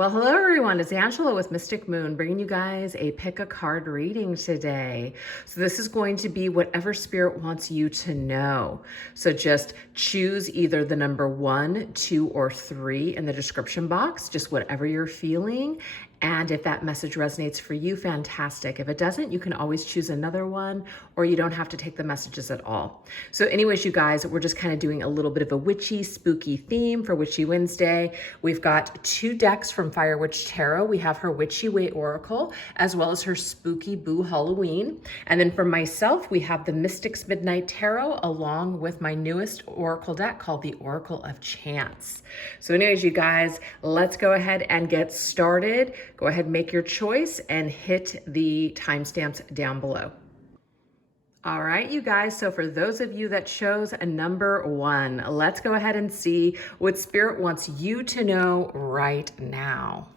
Well, hello everyone. It's Angela with Mystic Moon, bringing you guys a pick a card reading today. So this is going to be whatever spirit wants you to know. So just choose either the number 1, 2, or 3 in the description box, just whatever you're feeling. And if that message resonates for you, fantastic. If it doesn't, you can always choose another one, or you don't have to take the messages at all. So anyways, you guys, we're just kind of doing a little bit of a witchy, spooky theme for Witchy Wednesday. We've got 2 decks from Fire Witch Tarot. We have her Witchy Way Oracle, as well as her Spooky Boo Halloween. And then for myself, we have the Mystics Midnight Tarot, along with my newest Oracle deck called the Oracle of Chance. So anyways, you guys, let's go ahead and get started. Go ahead and make your choice and hit the timestamps down below. All right, you guys, so for those of you that chose a number 1, let's go ahead and see what Spirit wants you to know right now.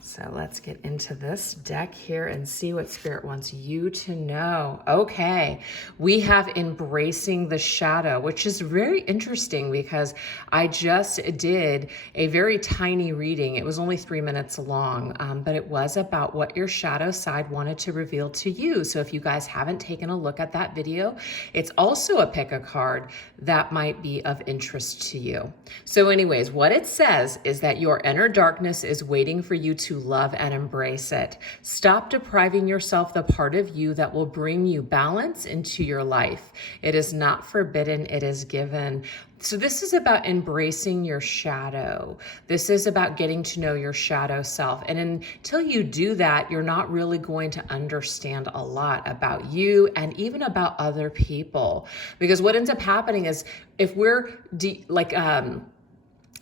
So let's get into this deck here and see what Spirit wants you to know. Okay, we have Embracing the Shadow, which is very interesting because I just did a very tiny reading. It was only 3 minutes long, but it was about what your shadow side wanted to reveal to you. So if you guys haven't taken a look at that video, it's also a pick a card that might be of interest to you. So anyways, what it says is that your inner darkness is waiting for you to love and embrace it. Stop depriving yourself the part of you that will bring you balance into your life. It is not forbidden, it is given. So this is about embracing your shadow. This is about getting to know your shadow self. And until you do that, you're not really going to understand a lot about you and even about other people. Because what ends up happening is if we're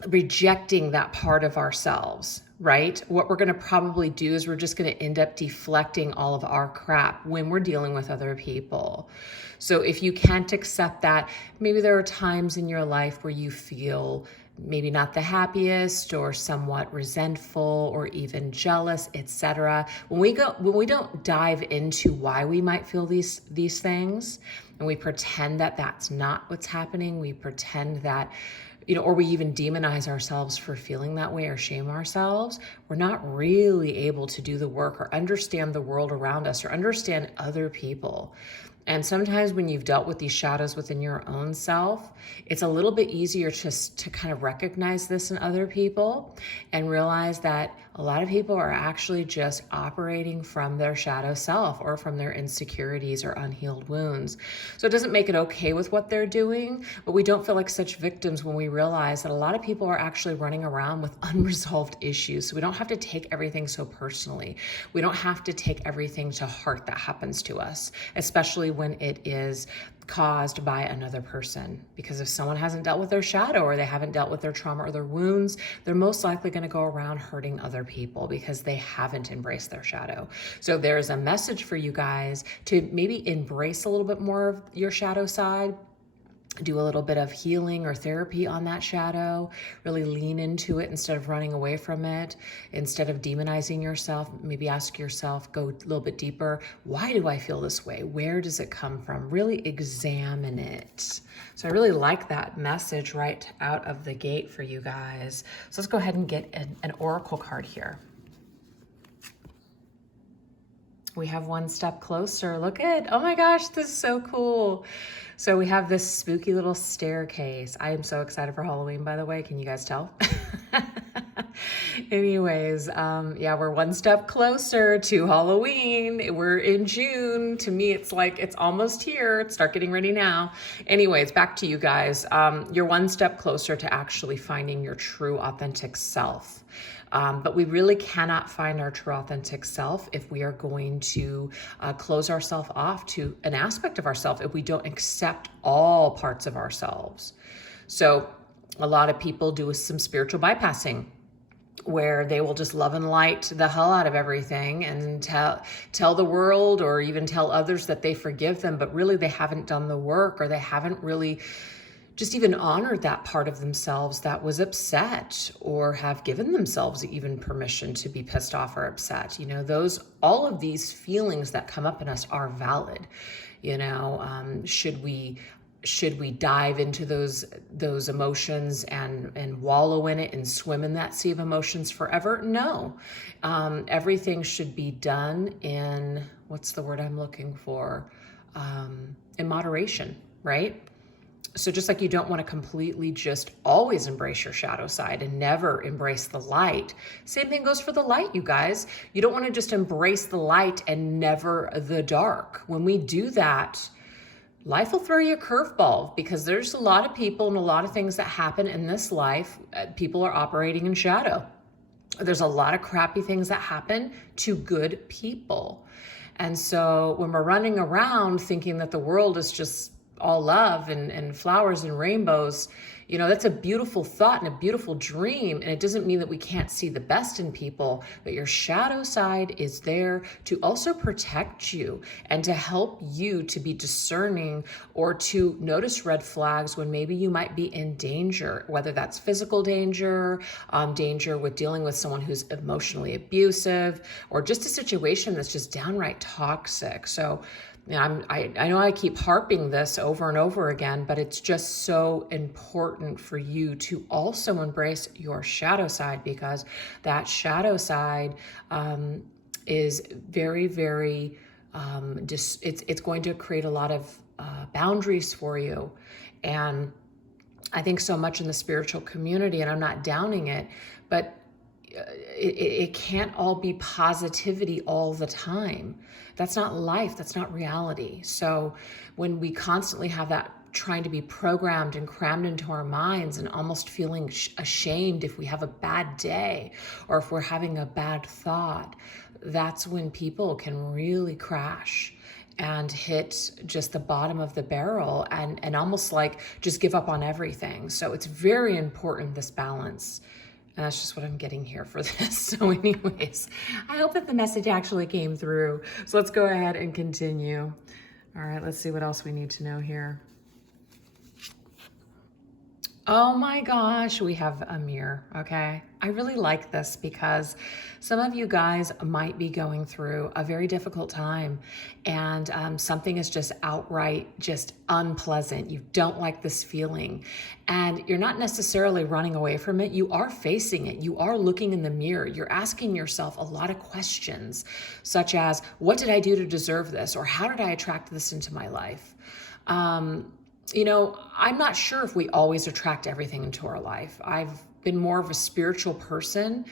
rejecting that part of ourselves, right? What we're going to probably do is we're just going to end up deflecting all of our crap when we're dealing with other people. So if you can't accept that, maybe there are times in your life where you feel maybe not the happiest or somewhat resentful or even jealous, etc. When we don't dive into why we might feel these things, and we pretend that that's not what's happening, we pretend that, or we even demonize ourselves for feeling that way or shame ourselves, we're not really able to do the work or understand the world around us or understand other people. And sometimes when you've dealt with these shadows within your own self, it's a little bit easier to kind of recognize this in other people and realize that a lot of people are actually just operating from their shadow self or from their insecurities or unhealed wounds. So it doesn't make it okay with what they're doing, but we don't feel like such victims when we realize that a lot of people are actually running around with unresolved issues. So we don't have to take everything so personally. We don't have to take everything to heart that happens to us, especially when it is caused by another person. Because if someone hasn't dealt with their shadow or they haven't dealt with their trauma or their wounds, they're most likely going to go around hurting other people because they haven't embraced their shadow. So there's a message for you guys to maybe embrace a little bit more of your shadow side. Do a little bit of healing or therapy on that shadow, really lean into it instead of running away from it, instead of demonizing yourself. Maybe ask yourself, go a little bit deeper. Why do I feel this way? Where does it come from? Really examine it. So I really like that message right out of the gate for you guys. So let's go ahead and get an oracle card here. We have One Step Closer. Look at, oh my gosh, this is so cool. So we have this spooky little staircase. I am so excited for Halloween, by the way. Can you guys tell? Anyways, yeah, we're one step closer to Halloween. We're in June. To me, it's like, it's almost here. Start getting ready now. Anyways, back to you guys. You're one step closer to actually finding your true authentic self. But we really cannot find our true authentic self if we are going to close ourselves off to an aspect of ourselves, if we don't accept all parts of ourselves. So a lot of people do some spiritual bypassing, where they will just love and light the hell out of everything and tell the world or even tell others that they forgive them, but really they haven't done the work, or they haven't really just even honored that part of themselves that was upset, or have given themselves even permission to be pissed off or upset. All of these feelings that come up in us are valid. Should we should we dive into those emotions and wallow in it and swim in that sea of emotions forever? No. Everything should be done in, what's the word I'm looking for? In moderation, right? So just like you don't want to completely just always embrace your shadow side and never embrace the light, same thing goes for the light, you guys. You don't want to just embrace the light and never the dark. When we do that, life will throw you a curveball, because there's a lot of people and a lot of things that happen in this life. People are operating in shadow. There's a lot of crappy things that happen to good people. And so when we're running around thinking that the world is just all love and flowers and rainbows, you know, that's a beautiful thought and a beautiful dream. And it doesn't mean that we can't see the best in people, but your shadow side is there to also protect you and to help you to be discerning or to notice red flags when maybe you might be in danger, whether that's physical danger, danger with dealing with someone who's emotionally abusive, or just a situation that's just downright toxic. So I know I keep harping this over and over again, but it's just so important for you to also embrace your shadow side, because that shadow side is very, very, it's going to create a lot of boundaries for you. And I think so much in the spiritual community, and I'm not downing it, but it can't all be positivity all the time. That's not life. That's not reality. So when we constantly have that trying to be programmed and crammed into our minds and almost feeling ashamed if we have a bad day or if we're having a bad thought, that's when people can really crash and hit just the bottom of the barrel and almost like just give up on everything. So it's very important, this balance. And that's just what I'm getting here for this. So anyways, I hope that the message actually came through. So let's go ahead and continue. All right, let's see what else we need to know here. Oh my gosh, we have a mirror, okay? I really like this because some of you guys might be going through a very difficult time, and something is just outright just unpleasant. You don't like this feeling, and you're not necessarily running away from it. You are facing it. You are looking in the mirror. You're asking yourself a lot of questions, such as, what did I do to deserve this? Or how did I attract this into my life? You know, I'm not sure if we always attract everything into our life. I've been more of a spiritual person,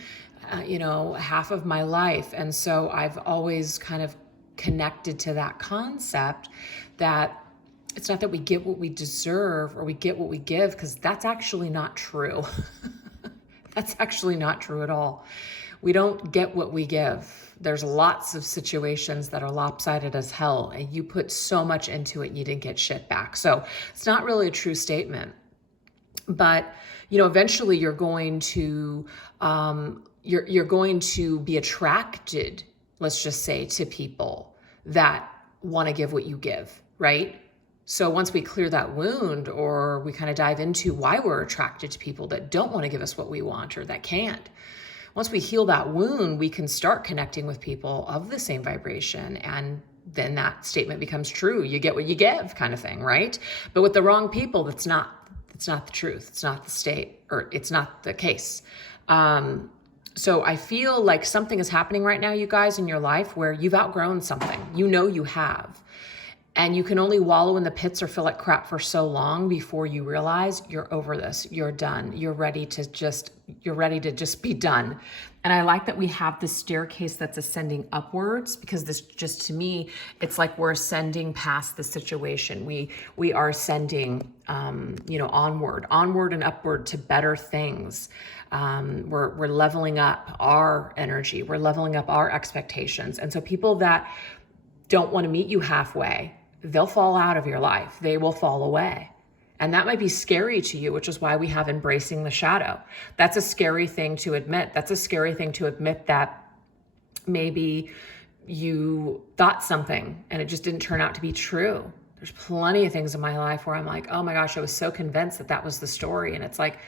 you know, half of my life. And so I've always kind of connected to that concept that it's not that we get what we deserve or we get what we give, because that's actually not true. That's actually not true at all. We don't get what we give. There's lots of situations that are lopsided as hell, and you put so much into it and you didn't get shit back. So it's not really a true statement. But, you know, eventually you're going to you're going to be attracted, let's just say, to people that want to give what you give, right? So once we clear that wound, or we kind of dive into why we're attracted to people that don't want to give us what we want or that can't, once we heal that wound, we can start connecting with people of the same vibration, and then that statement becomes true. You get what you give, kind of thing, right? But with the wrong people, that's not the truth. It's not the state, or it's not the case. So I feel like something is happening right now, you guys, in your life where you've outgrown something. You know you have. And you can only wallow in the pits or feel like crap for so long before you realize you're over this, you're done, you're ready to just be done. And I like that we have this staircase that's ascending upwards, because this, just to me, it's like we're ascending past the situation. We are ascending, you know, onward and upward to better things. We're leveling up our energy. We're leveling up our expectations. And so people that don't want to meet you halfway, they'll fall out of your life. They will fall away. And that might be scary to you, which is why we have embracing the shadow. That's a scary thing to admit. That's a scary thing to admit, that maybe you thought something and it just didn't turn out to be true. There's plenty of things in my life where I'm like, oh my gosh, I was so convinced that that was the story. And it's like,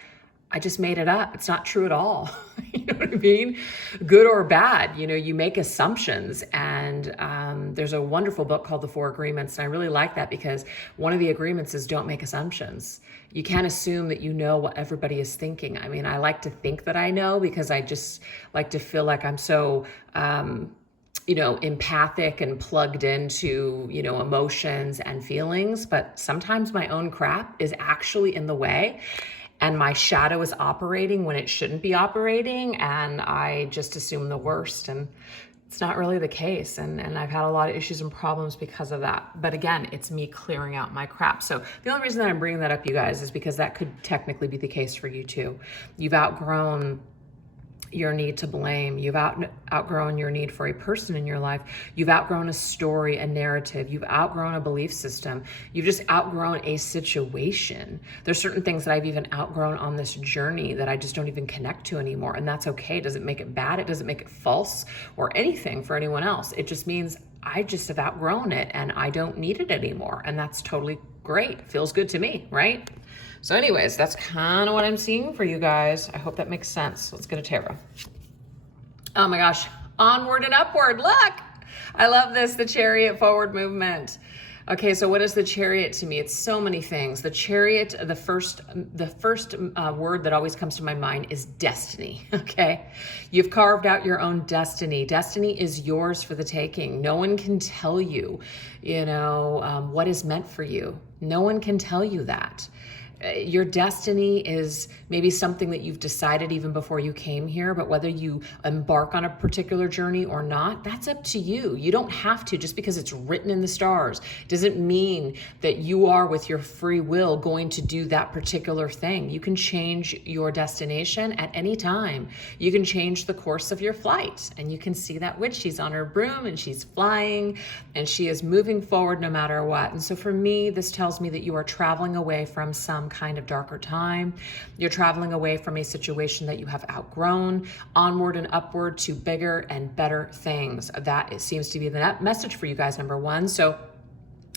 I just made it up. It's not true at all. You know what I mean? Good or bad, you make assumptions. And there's a wonderful book called The Four Agreements. And I really like that because one of the agreements is don't make assumptions. You can't assume that you know what everybody is thinking. I mean, I like to think that I know because I just like to feel like I'm so, empathic and plugged into, emotions and feelings. But sometimes my own crap is actually in the way. And my shadow is operating when it shouldn't be operating, and I just assume the worst, and it's not really the case. And I've had a lot of issues and problems because of that. But again, it's me clearing out my crap. So the only reason that I'm bringing that up, you guys, is because that could technically be the case for you too. You've outgrown your need to blame. You've outgrown your need for a person in your life. You've outgrown a story, a narrative. You've outgrown a belief system. You've just outgrown a situation. There's certain things that I've even outgrown on this journey that I just don't even connect to anymore. And that's okay. It doesn't make it bad. It doesn't make it false or anything for anyone else. It just means I just have outgrown it and I don't need it anymore. And that's totally great. Feels good to me, right? So anyways, that's kind of what I'm seeing for you guys. I hope that makes sense. Let's get a tarot. Oh my gosh. Onward and upward. Look, I love this. The Chariot forward movement. Okay, so what is the Chariot to me? It's so many things. The Chariot, the first word that always comes to my mind is destiny, okay? You've carved out your own destiny. Destiny is yours for the taking. No one can tell you, what is meant for you. No one can tell you that. Your destiny is maybe something that you've decided even before you came here, but whether you embark on a particular journey or not, that's up to you. You don't have to, just because it's written in the stars, doesn't mean that you are with your free will going to do that particular thing. You can change your destination at any time. You can change the course of your flight, and you can see that witch, she's on her broom and she's flying and she is moving forward no matter what. And so for me, this tells me that you are traveling away from some kind of darker time. You're traveling away from a situation that you have outgrown, onward and upward to bigger and better things. That seems to be the message for you guys, number one. So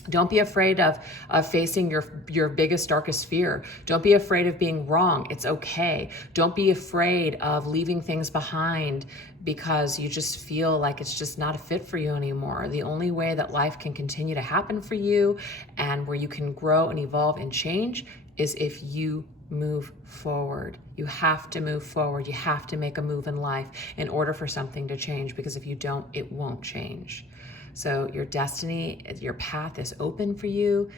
don't be afraid of facing your biggest, darkest fear. Don't be afraid of being wrong. It's okay. Don't be afraid of leaving things behind because you just feel like it's just not a fit for you anymore. The only way that life can continue to happen for you and where you can grow and evolve and change is if you move forward. You have to move forward. You have to make a move in life in order for something to change, because if you don't, it won't change. So your destiny, your path is open for you.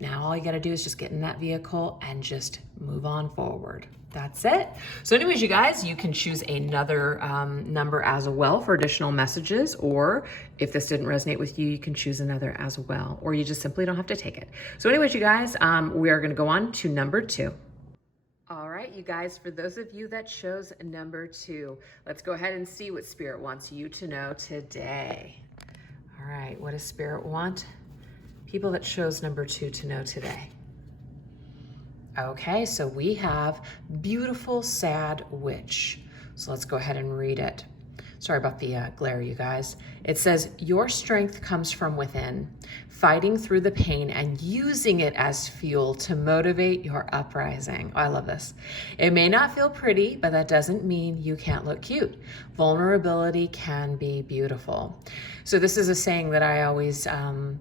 Now all you got to do is just get in that vehicle and just move on forward. That's it. So anyways, you guys, you can choose another number as well for additional messages, or if this didn't resonate with you, you can choose another as well, or you just simply don't have to take it. So anyways, you guys, we are going to go on to number 2. All right, you guys, for those of you that chose number 2, let's go ahead and see what Spirit wants you to know today. All right, what does Spirit want people that chose number 2 to know today? Okay, so we have beautiful, sad witch. So let's go ahead and read it. Sorry about the glare, you guys. It says, your strength comes from within, fighting through the pain and using it as fuel to motivate your uprising. Oh, I love this. It may not feel pretty, but that doesn't mean you can't look cute. Vulnerability can be beautiful. So this is a saying that I always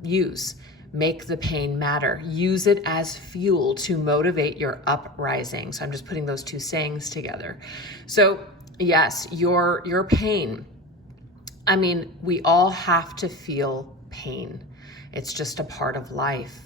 use. Make the pain matter. Use it as fuel to motivate your uprising. So I'm just putting those two sayings together. So yes, your pain. I mean, we all have to feel pain. It's just a part of life.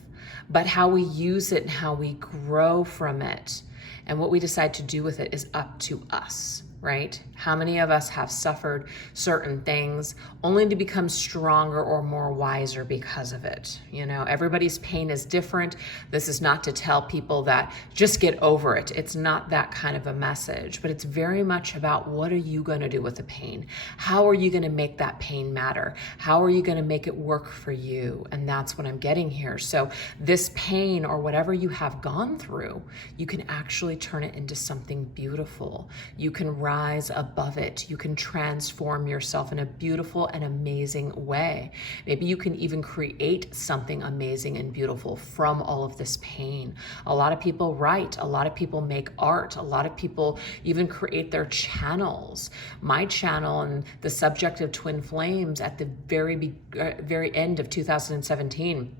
But how we use it and how we grow from it and what we decide to do with it is up to us, right? How many of us have suffered certain things only to become stronger or more wiser because of it? You know, everybody's pain is different. This is not to tell people that just get over it. It's not that kind of a message, but it's very much about what are you going to do with the pain? How are you going to make that pain matter? How are you going to make it work for you? And that's what I'm getting here. So this pain or whatever you have gone through, you can actually turn it into something beautiful. You can rise above it. You can transform yourself in a beautiful and amazing way. Maybe you can even create something amazing and beautiful from all of this pain. A lot of people write, a lot of people make art, a lot of people even create their channels. My channel and the subject of twin flames at the very end of 2017,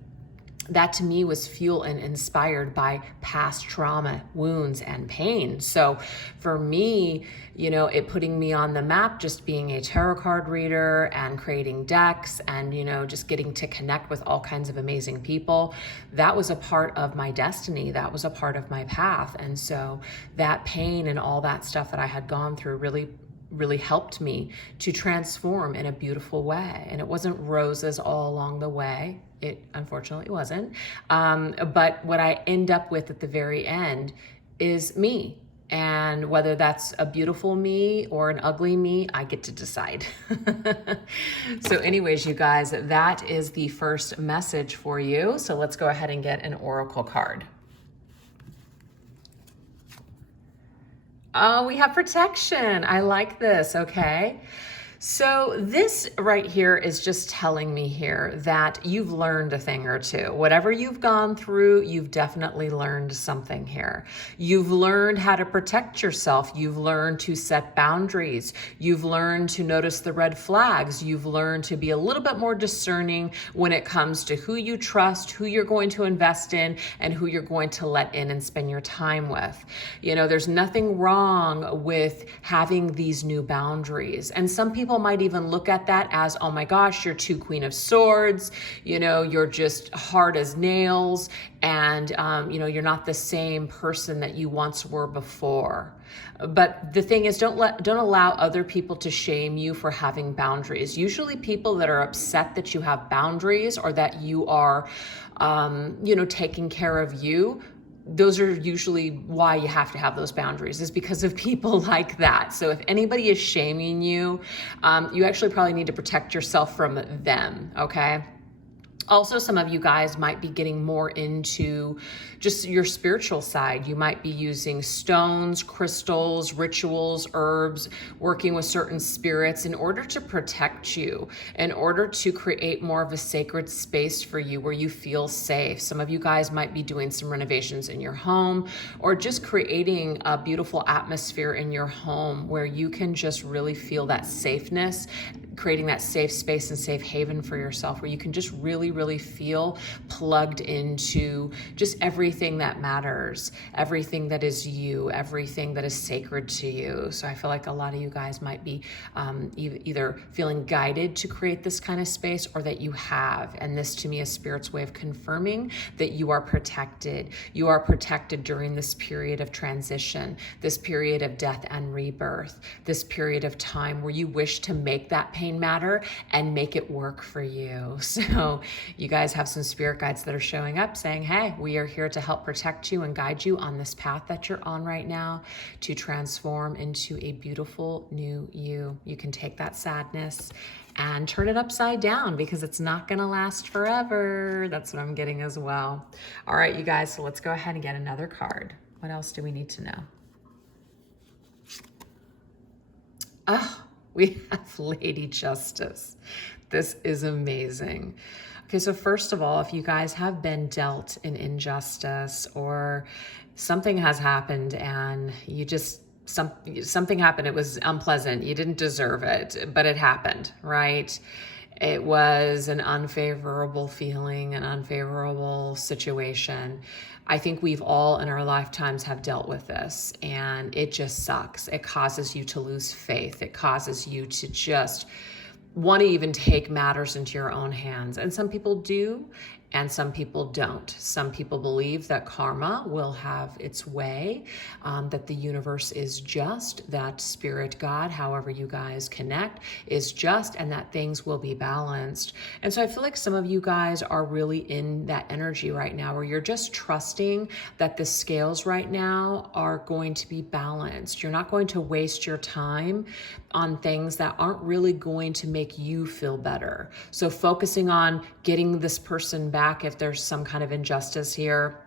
that to me was fueled and inspired by past trauma, wounds, and pain. So for me, it putting me on the map, just being a tarot card reader and creating decks and, just getting to connect with all kinds of amazing people, that was a part of my destiny. That was a part of my path. And so that pain and all that stuff that I had gone through really helped me to transform in a beautiful way. And it wasn't roses all along the way. It unfortunately wasn't. But what I end up with at the very end is me. And whether that's a beautiful me or an ugly me, I get to decide. So anyways, you guys, that is the first message for you. So let's go ahead and get an oracle card. Oh, we have protection. I like this, okay? So this right here is just telling me here that you've learned a thing or two. Whatever you've gone through, you've definitely learned something here. You've learned how to protect yourself. You've learned to set boundaries. You've learned to notice the red flags. You've learned to be a little bit more discerning when it comes to who you trust, who you're going to invest in, and who you're going to let in and spend your time with. There's nothing wrong with having these new boundaries. And some people might even look at that as, oh my gosh, you're too Queen of Swords, you're just hard as nails, and you're not the same person that you once were before. But the thing is, don't allow other people to shame you for having boundaries. Usually people that are upset that you have boundaries or that you are taking care of you, those are usually why you have to have those boundaries, is because of people like that. So if anybody is shaming you, you actually probably need to protect yourself from them, okay? Also, some of you guys might be getting more into just your spiritual side. You might be using stones, crystals, rituals, herbs, working with certain spirits in order to protect you, in order to create more of a sacred space for you where you feel safe. Some of you guys might be doing some renovations in your home or just creating a beautiful atmosphere in your home where you can just really feel that safeness, creating that safe space and safe haven for yourself where you can just really feel plugged into just everything that matters, everything that is you, everything that is sacred to you. So I feel like a lot of you guys might be either feeling guided to create this kind of space or that you have. And this to me is Spirit's way of confirming that you are protected. You are protected during this period of transition, this period of death and rebirth, this period of time where you wish to make that pain matter and make it work for you. So you guys have some spirit guides that are showing up saying, hey, we are here to help protect you and guide you on this path that you're on right now to transform into a beautiful new you. You can take that sadness and turn it upside down because it's not going to last forever. That's what I'm getting as well. All right, you guys, so let's go ahead and get another card. What else do we need to know? Oh, we have Lady Justice. This is amazing. Okay, so first of all, if you guys have been dealt an injustice or something has happened and you just, something happened, it was unpleasant, you didn't deserve it, but it happened, right? It was an unfavorable feeling, an unfavorable situation. I think we've all in our lifetimes have dealt with this, and it just sucks. It causes you to lose faith. It causes you to just want to even take matters into your own hands. And some people do, and some people don't. Some people believe that karma will have its way, that the universe is just, that spirit, God, however you guys connect, is just, and that things will be balanced. And so I feel like some of you guys are really in that energy right now where you're just trusting that the scales right now are going to be balanced. You're not going to waste your time on things that aren't really going to make you feel better. So focusing on getting this person back if there's some kind of injustice here,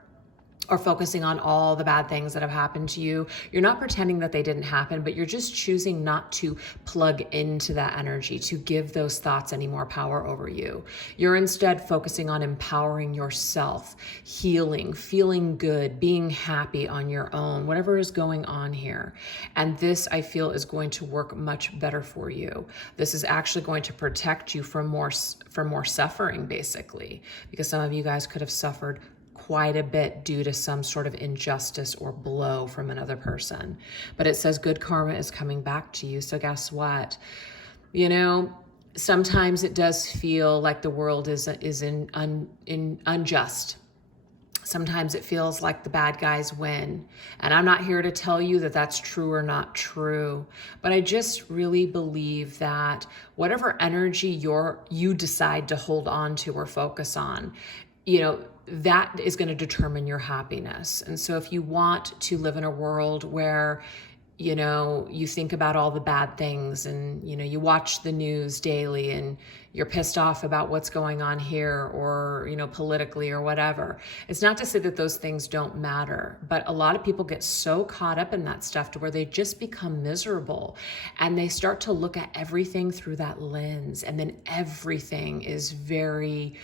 or focusing on all the bad things that have happened to you. You're not pretending that they didn't happen, but you're just choosing not to plug into that energy, to give those thoughts any more power over you. You're instead focusing on empowering yourself, healing, feeling good, being happy on your own, whatever is going on here. And this, I feel, is going to work much better for you. This is actually going to protect you from more suffering, basically, because some of you guys could have suffered quite a bit due to some sort of injustice or blow from another person. But it says good karma is coming back to you. So guess what? You know, sometimes it does feel like the world is unjust. Sometimes it feels like the bad guys win. And I'm not here to tell you that that's true or not true, but I just really believe that whatever energy you decide to hold on to or focus on, you know, that is going to determine your happiness. And so if you want to live in a world where, you know, you think about all the bad things and, you know, you watch the news daily and you're pissed off about what's going on here or, you know, politically or whatever. It's not to say that those things don't matter, but a lot of people get so caught up in that stuff to where they just become miserable and they start to look at everything through that lens. And then everything is very,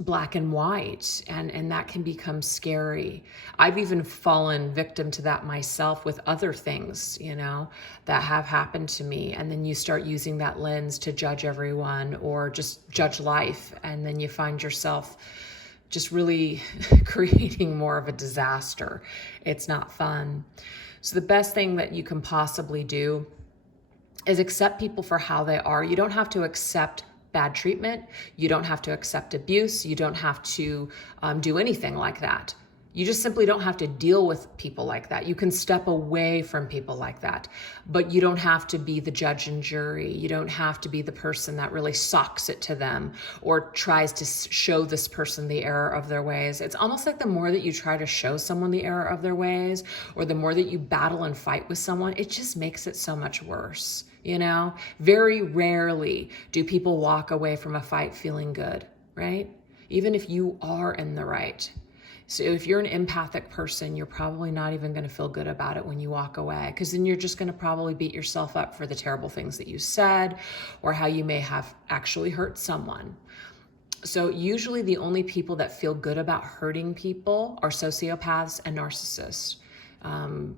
black and white, and that can become scary. I've even fallen victim to that myself with other things, you know, that have happened to me. And then you start using that lens to judge everyone or just judge life. And then you find yourself just really creating more of a disaster. It's not fun. So the best thing that you can possibly do is accept people for how they are. You don't have to accept bad treatment. You don't have to accept abuse. You don't have to do anything like that. You just simply don't have to deal with people like that. You can step away from people like that, but you don't have to be the judge and jury. You don't have to be the person that really socks it to them or tries to show this person the error of their ways. It's almost like the more that you try to show someone the error of their ways, or the more that you battle and fight with someone, it just makes it so much worse. You know, very rarely do people walk away from a fight feeling good, right? Even if you are in the right. So if you're an empathic person, you're probably not even going to feel good about it when you walk away, because then you're just going to probably beat yourself up for the terrible things that you said or how you may have actually hurt someone. So usually the only people that feel good about hurting people are sociopaths and narcissists.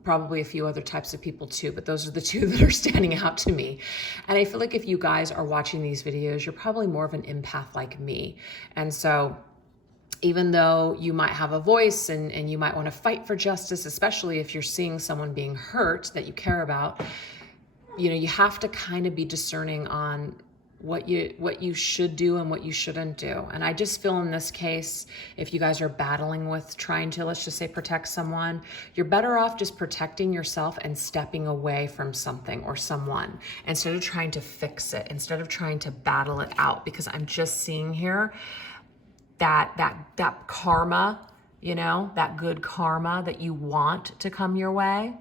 Probably a few other types of people too, but those are the two that are standing out to me. And I feel like if you guys are watching these videos, you're probably more of an empath like me. And so even though you might have a voice and you might want to fight for justice, especially if you're seeing someone being hurt that you care about, you know, you have to kind of be discerning on what you should do and what you shouldn't do. And I just feel in this case, if you guys are battling with trying to, let's just say, protect someone, you're better off just protecting yourself and stepping away from something or someone instead of trying to fix it, instead of trying to battle it out. Because I'm just seeing here that karma, you know, that good karma that you want to come your way,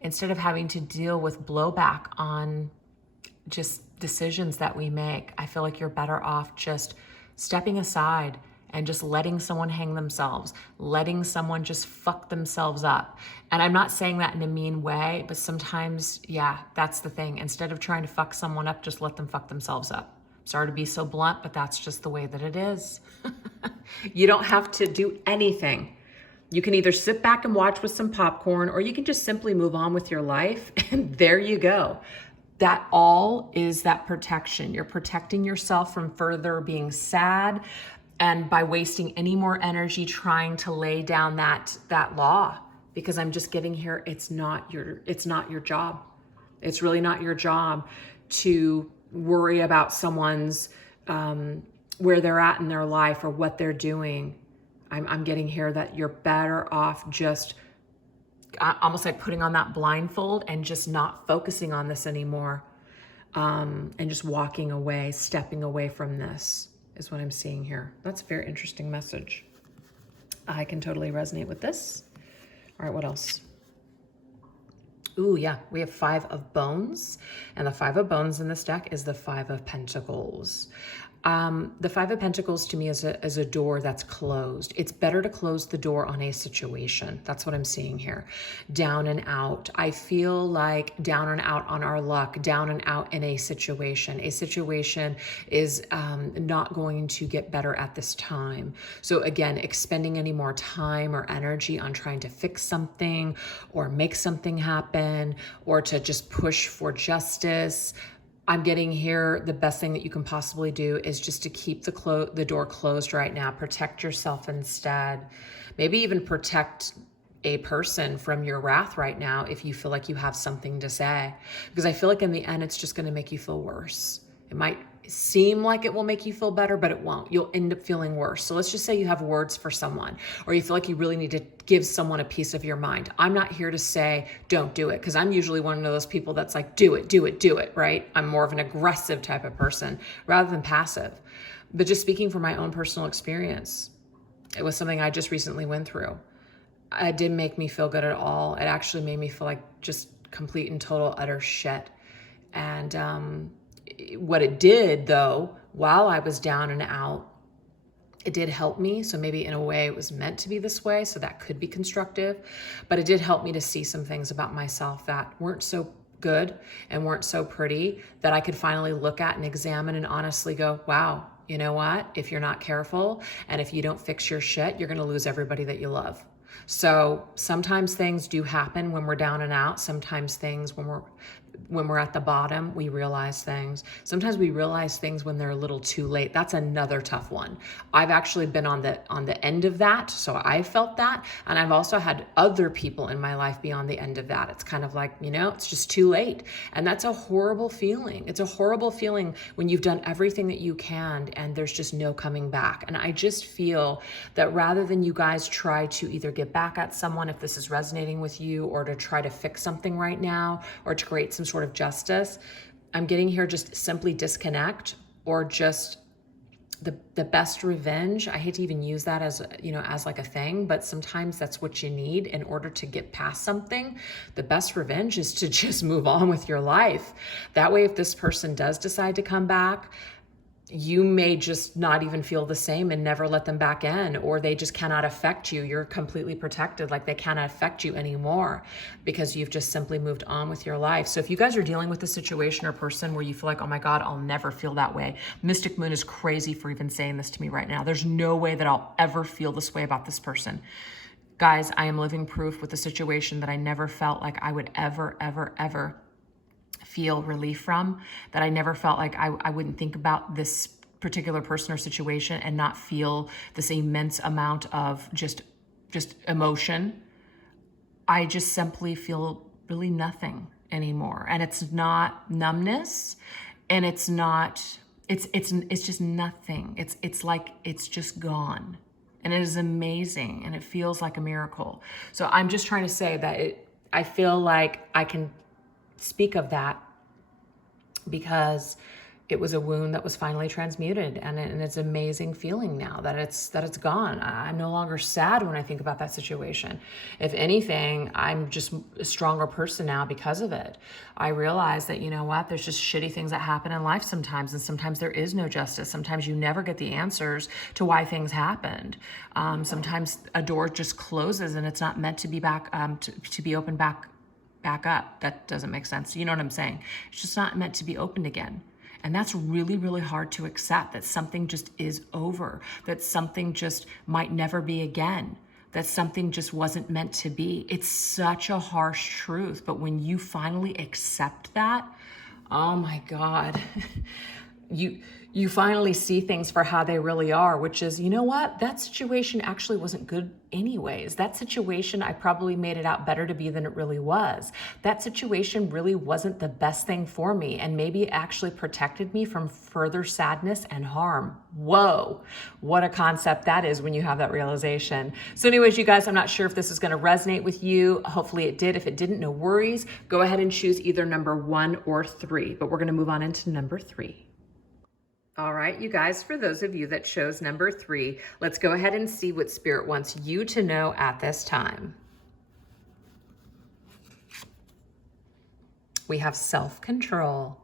instead of having to deal with blowback on just decisions that we make. I feel like you're better off just stepping aside and just letting someone hang themselves, letting someone just fuck themselves up. And I'm not saying that in a mean way, but sometimes, yeah, that's the thing. Instead of trying to fuck someone up, just let them fuck themselves up. Sorry to be so blunt, but that's just the way that it is. You don't have to do anything. You can either sit back and watch with some popcorn, or you can just simply move on with your life, and there you go. That all is that protection. You're protecting yourself from further being sad, and by wasting any more energy trying to lay down that law, because I'm just getting here, it's not your job. It's really not your job to worry about someone's where they're at in their life or what they're doing. I'm getting here that you're better off just almost like putting on that blindfold and just not focusing on this anymore, and just walking away, stepping away from this is what I'm seeing here. That's a very interesting message. I can totally resonate with this. All right, what else? Ooh, yeah, we have 5 of Bones, and the 5 of Bones in this deck is the 5 of Pentacles. The Five of Pentacles to me is a door that's closed. It's better to close the door on a situation. That's what I'm seeing here. Down and out. I feel like down and out on our luck, down and out in a situation. A situation is not going to get better at this time. So again, expending any more time or energy on trying to fix something or make something happen or to just push for justice. I'm getting here, the best thing that you can possibly do is just to keep the door closed right now. Protect yourself instead. Maybe even protect a person from your wrath right now if you feel like you have something to say. Because I feel like in the end, it's just going to make you feel worse. It might seem like it will make you feel better, but it won't. You'll end up feeling worse. So let's just say you have words for someone, or you feel like you really need to give someone a piece of your mind. I'm not here to say, don't do it, because I'm usually one of those people that's like, do it, do it, do it, right? I'm more of an aggressive type of person rather than passive. But just speaking from my own personal experience, it was something I just recently went through. It didn't make me feel good at all. It actually made me feel like just complete and total utter shit. And what it did, though, while I was down and out, it did help me. So maybe in a way it was meant to be this way. So that could be constructive, but it did help me to see some things about myself that weren't so good and weren't so pretty, that I could finally look at and examine and honestly go, wow, you know what? If you're not careful and if you don't fix your shit, you're going to lose everybody that you love. So sometimes things do happen when we're down and out. Sometimes things when we're at the bottom, we realize things. Sometimes we realize things when they're a little too late. That's another tough one. I've actually been on the end of that. So I felt that. And I've also had other people in my life be on the end of that. It's kind of like, it's just too late. And that's a horrible feeling. It's a horrible feeling when you've done everything that you can and there's just no coming back. And I just feel that rather than you guys try to either get back at someone if this is resonating with you, or to try to fix something right now, or to create some sort of justice, I'm getting here just simply disconnect, or just the best revenge. I hate to even use that as like a thing, but sometimes that's what you need in order to get past something. The best revenge is to just move on with your life. That way, if this person does decide to come back, you may just not even feel the same and never let them back in, or they just cannot affect you. You're completely protected, like they cannot affect you anymore because you've just simply moved on with your life. So if you guys are dealing with a situation or person where you feel like, oh my God, I'll never feel that way. Mystic Moon is crazy for even saying this to me right now. There's no way that I'll ever feel this way about this person. Guys, I am living proof with a situation that I never felt like I would ever, ever, ever feel relief from, that I never felt like I wouldn't think about this particular person or situation and not feel this immense amount of just emotion. I just simply feel really nothing anymore. And it's not numbness, and it's just nothing. It's like it's just gone. And it is amazing, and it feels like a miracle. So I'm just trying to say that I feel like I can speak of that because it was a wound that was finally transmuted, and it's an amazing feeling now that it's gone. I'm no longer sad when I think about that situation. If anything, I'm just a stronger person now because of it. I realize that, there's just shitty things that happen in life sometimes, and sometimes there is no justice. Sometimes you never get the answers to why things happened. Sometimes a door just closes and it's not meant to be back to be opened back up. That doesn't make sense. You know what I'm saying? It's just not meant to be opened again. And that's really, really hard to accept, that something just is over, that something just might never be again, that something just wasn't meant to be. It's such a harsh truth. But when you finally accept that, oh my God, you finally see things for how they really are, which is, you know what? That situation actually wasn't good anyways. That situation, I probably made it out better to be than it really was. That situation really wasn't the best thing for me, and maybe it actually protected me from further sadness and harm. Whoa, what a concept that is when you have that realization. So anyways, you guys, I'm not sure if this is going to resonate with you. Hopefully it did. If it didn't, no worries. Go ahead and choose either number 1 or 3, but we're going to move on into number 3. All right, you guys, for those of you that chose number 3, let's go ahead and see what Spirit wants you to know at this time. We have self-control.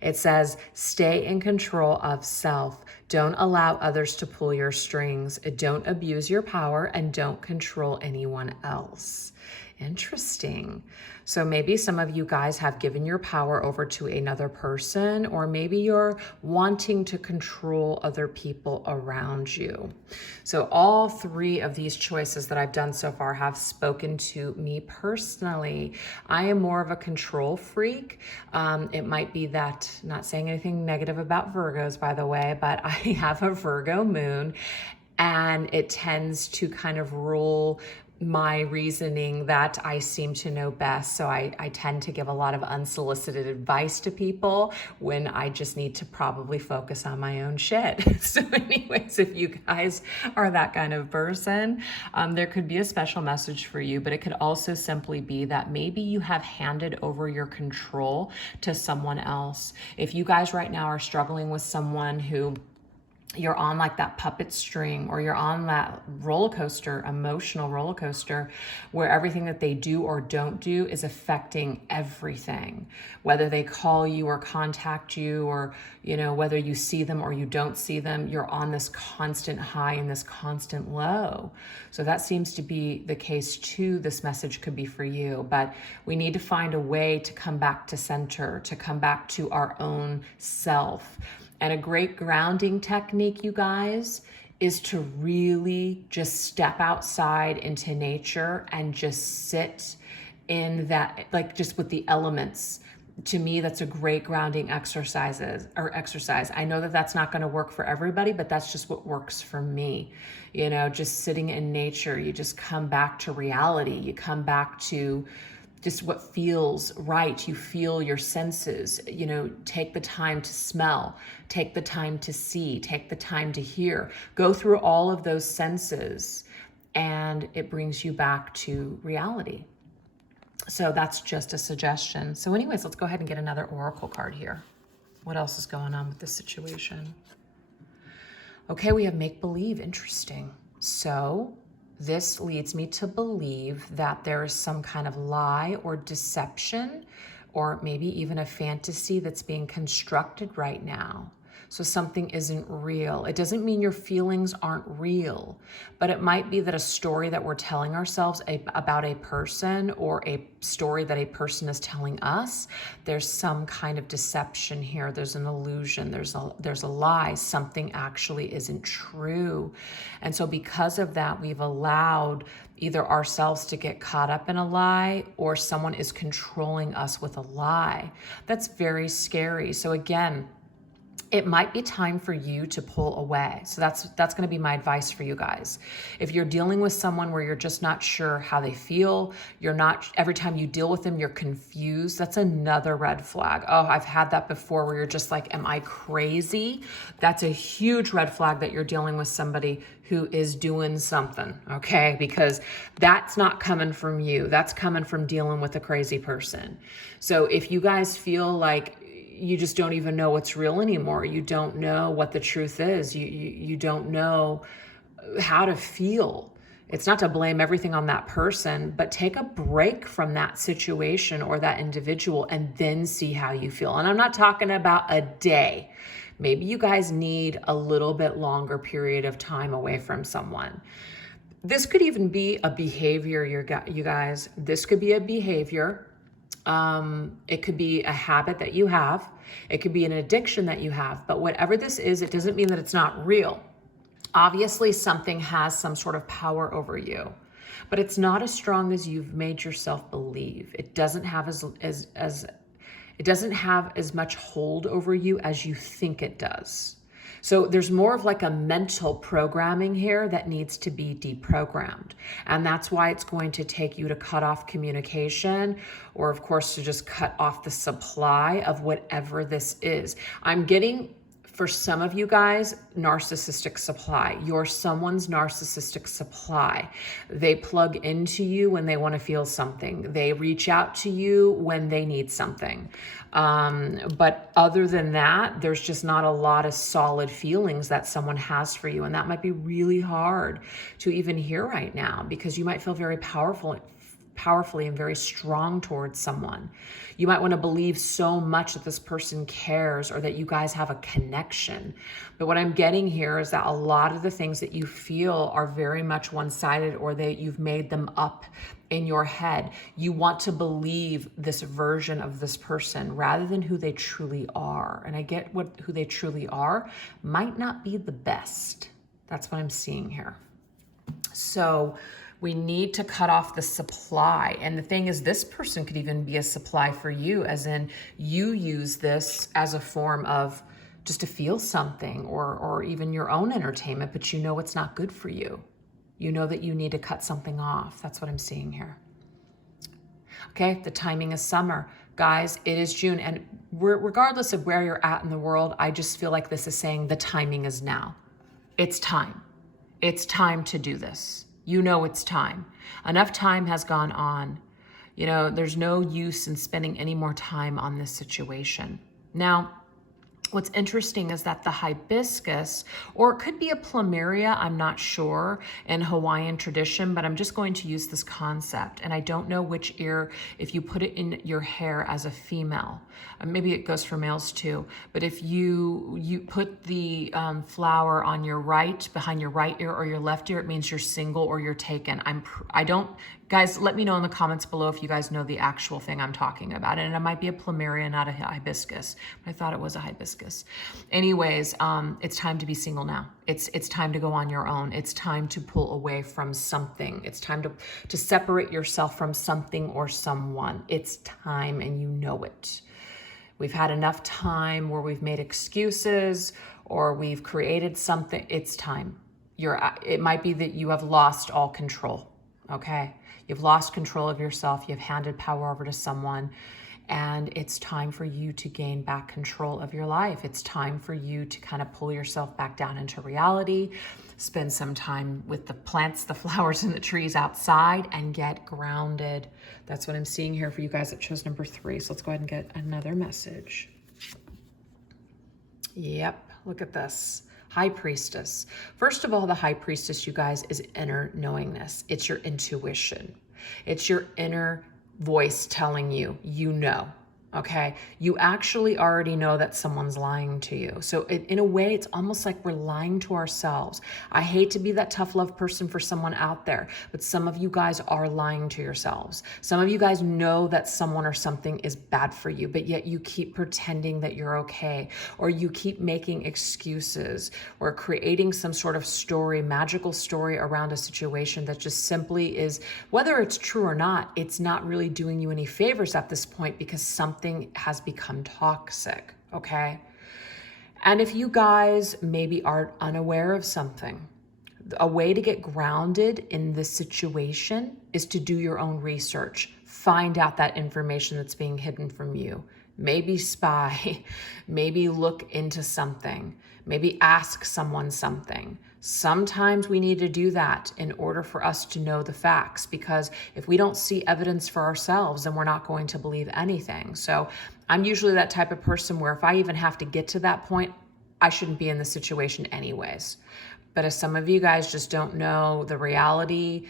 It says, stay in control of self. Don't allow others to pull your strings. Don't abuse your power and don't control anyone else. Interesting. So maybe some of you guys have given your power over to another person, or maybe you're wanting to control other people around you. So all three of these choices that I've done so far have spoken to me personally. I am more of a control freak. It might be that, not saying anything negative about Virgos, by the way, but I have a Virgo moon, and it tends to kind of rule my reasoning that I seem to know best. So I tend to give a lot of unsolicited advice to people when I just need to probably focus on my own shit. So anyways, if you guys are that kind of person, there could be a special message for you, but it could also simply be that maybe you have handed over your control to someone else. If you guys right now are struggling with someone who you're on like that puppet string, or you're on that roller coaster, emotional roller coaster, where everything that they do or don't do is affecting everything, whether they call you or contact you, or, you know, whether you see them or you don't see them, you're on this constant high and this constant low. So that seems to be the case too. This message could be for you, but we need to find a way to come back to center, to come back to our own self. And a great grounding technique, you guys, is to really just step outside into nature and just sit in that, like just with the elements. To me, that's a great grounding exercise. I know that that's not going to work for everybody, but that's just what works for me. You know, just sitting in nature, you just come back to reality. You come back to just what feels right. You feel your senses, you know, take the time to smell, take the time to see, take the time to hear, go through all of those senses, and it brings you back to reality. So that's just a suggestion. So anyways, let's go ahead and get another oracle card here. What else is going on with this situation? Okay, we have make believe. Interesting. So this leads me to believe that there is some kind of lie or deception, or maybe even a fantasy that's being constructed right now. So something isn't real. It doesn't mean your feelings aren't real, but it might be that a story that we're telling ourselves about a person, or a story that a person is telling us, there's some kind of deception here. There's an illusion. There's a lie. Something actually isn't true. And so because of that, we've allowed either ourselves to get caught up in a lie, or someone is controlling us with a lie. That's very scary. So again, it might be time for you to pull away. So that's going to be my advice for you guys. If you're dealing with someone where you're just not sure how they feel, every time you deal with them, you're confused, that's another red flag. Oh, I've had that before, where you're just like, am I crazy? That's a huge red flag that you're dealing with somebody who is doing something, okay? Because that's not coming from you. That's coming from dealing with a crazy person. So if you guys feel like you just don't even know what's real anymore, you don't know what the truth is, you don't know how to feel, it's not to blame everything on that person, but take a break from that situation or that individual and then see how you feel. And I'm not talking about a day. Maybe you guys need a little bit longer period of time away from someone. This could even be a behavior, you guys. This could be a behavior. It could be a habit that you have. It could be an addiction that you have. But whatever this is, it doesn't mean that it's not real. Obviously, something has some sort of power over you, but it's not as strong as you've made yourself believe. It doesn't have it doesn't have as much hold over you as you think it does. So there's more of like a mental programming here that needs to be deprogrammed. And that's why it's going to take you to cut off communication, or of course to just cut off the supply of whatever this is. I'm getting, for some of you guys, narcissistic supply. You're someone's narcissistic supply. They plug into you when they want to feel something. They reach out to you when they need something. But other than that, there's just not a lot of solid feelings that someone has for you. And that might be really hard to even hear right now, because you might feel very powerful powerfully and very strong towards someone. You might want to believe so much that this person cares or that you guys have a connection. But what I'm getting here is that a lot of the things that you feel are very much one-sided, or that you've made them up in your head. You want to believe this version of this person rather than who they truly are. And I get who they truly are might not be the best. That's what I'm seeing here. So we need to cut off the supply. And the thing is, this person could even be a supply for you, as in you use this as a form of just to feel something, or even your own entertainment, but you know it's not good for you. You know that you need to cut something off. That's what I'm seeing here. Okay, the timing is summer. Guys, it is June, and regardless of where you're at in the world, I just feel like this is saying the timing is now. It's time. It's time to do this. You know it's time. Enough time has gone on. You know, there's no use in spending any more time on this situation. Now, what's interesting is that the hibiscus, or it could be a plumeria, I'm not sure, in Hawaiian tradition, but I'm just going to use this concept. And I don't know which ear, if you put it in your hair as a female, maybe it goes for males too, but if you put the flower on your right, behind your right ear or your left ear, it means you're single or you're taken. Guys, let me know in the comments below if you guys know the actual thing I'm talking about. And it might be a plumeria, not a hibiscus. But I thought it was a hibiscus. Anyways, it's time to be single now. It's time to go on your own. It's time to pull away from something. It's time to separate yourself from something or someone. It's time, and you know it. We've had enough time where we've made excuses or we've created something. It's time. It might be that you have lost all control. Okay? You've lost control of yourself. You've handed power over to someone, and it's time for you to gain back control of your life. It's time for you to kind of pull yourself back down into reality, spend some time with the plants, the flowers, and the trees outside, and get grounded. That's what I'm seeing here for you guys that chose number 3. So let's go ahead and get another message. Yep, look at this. High Priestess. First of all, the High Priestess, you guys, is inner knowingness. It's your intuition. It's your inner voice telling you, you know. Okay, you actually already know that someone's lying to you. So in a way, it's almost like we're lying to ourselves. I hate to be that tough love person for someone out there, but some of you guys are lying to yourselves. Some of you guys know that someone or something is bad for you, but yet you keep pretending that you're okay, or you keep making excuses or creating some sort of story, magical story around a situation that just simply is, whether it's true or not, it's not really doing you any favors at this point, because something has become toxic, okay? And if you guys maybe are unaware of something, a way to get grounded in this situation is to do your own research. Find out that information that's being hidden from you. Maybe spy, maybe look into something, maybe ask someone something. Sometimes we need to do that in order for us to know the facts, because if we don't see evidence for ourselves, then we're not going to believe anything. So I'm usually that type of person where if I even have to get to that point, I shouldn't be in the situation anyways. But if some of you guys just don't know the reality,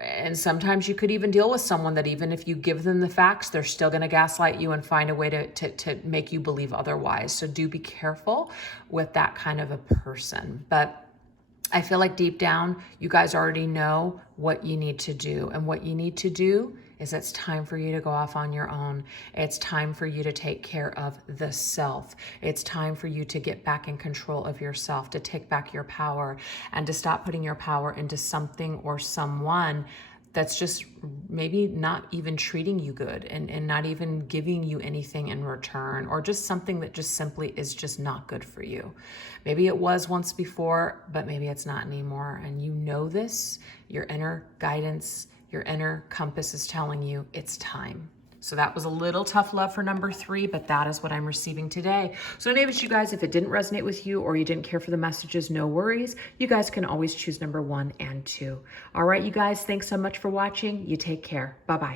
and sometimes you could even deal with someone that even if you give them the facts, they're still going to gaslight you and find a way to make you believe otherwise. So do be careful with that kind of a person. But I feel like deep down, you guys already know what you need to do. And what you need to do is it's time for you to go off on your own. It's time for you to take care of the self. It's time for you to get back in control of yourself, to take back your power, and to stop putting your power into something or someone that's just maybe not even treating you good and not even giving you anything in return, or just something that just simply is just not good for you. Maybe it was once before, but maybe it's not anymore. And you know this, your inner guidance, your inner compass is telling you it's time. So that was a little tough love for number 3, but that is what I'm receiving today. So anyways, you guys, if it didn't resonate with you or you didn't care for the messages, no worries. You guys can always choose number 1 and 2. All right, you guys, thanks so much for watching. You take care. Bye-bye.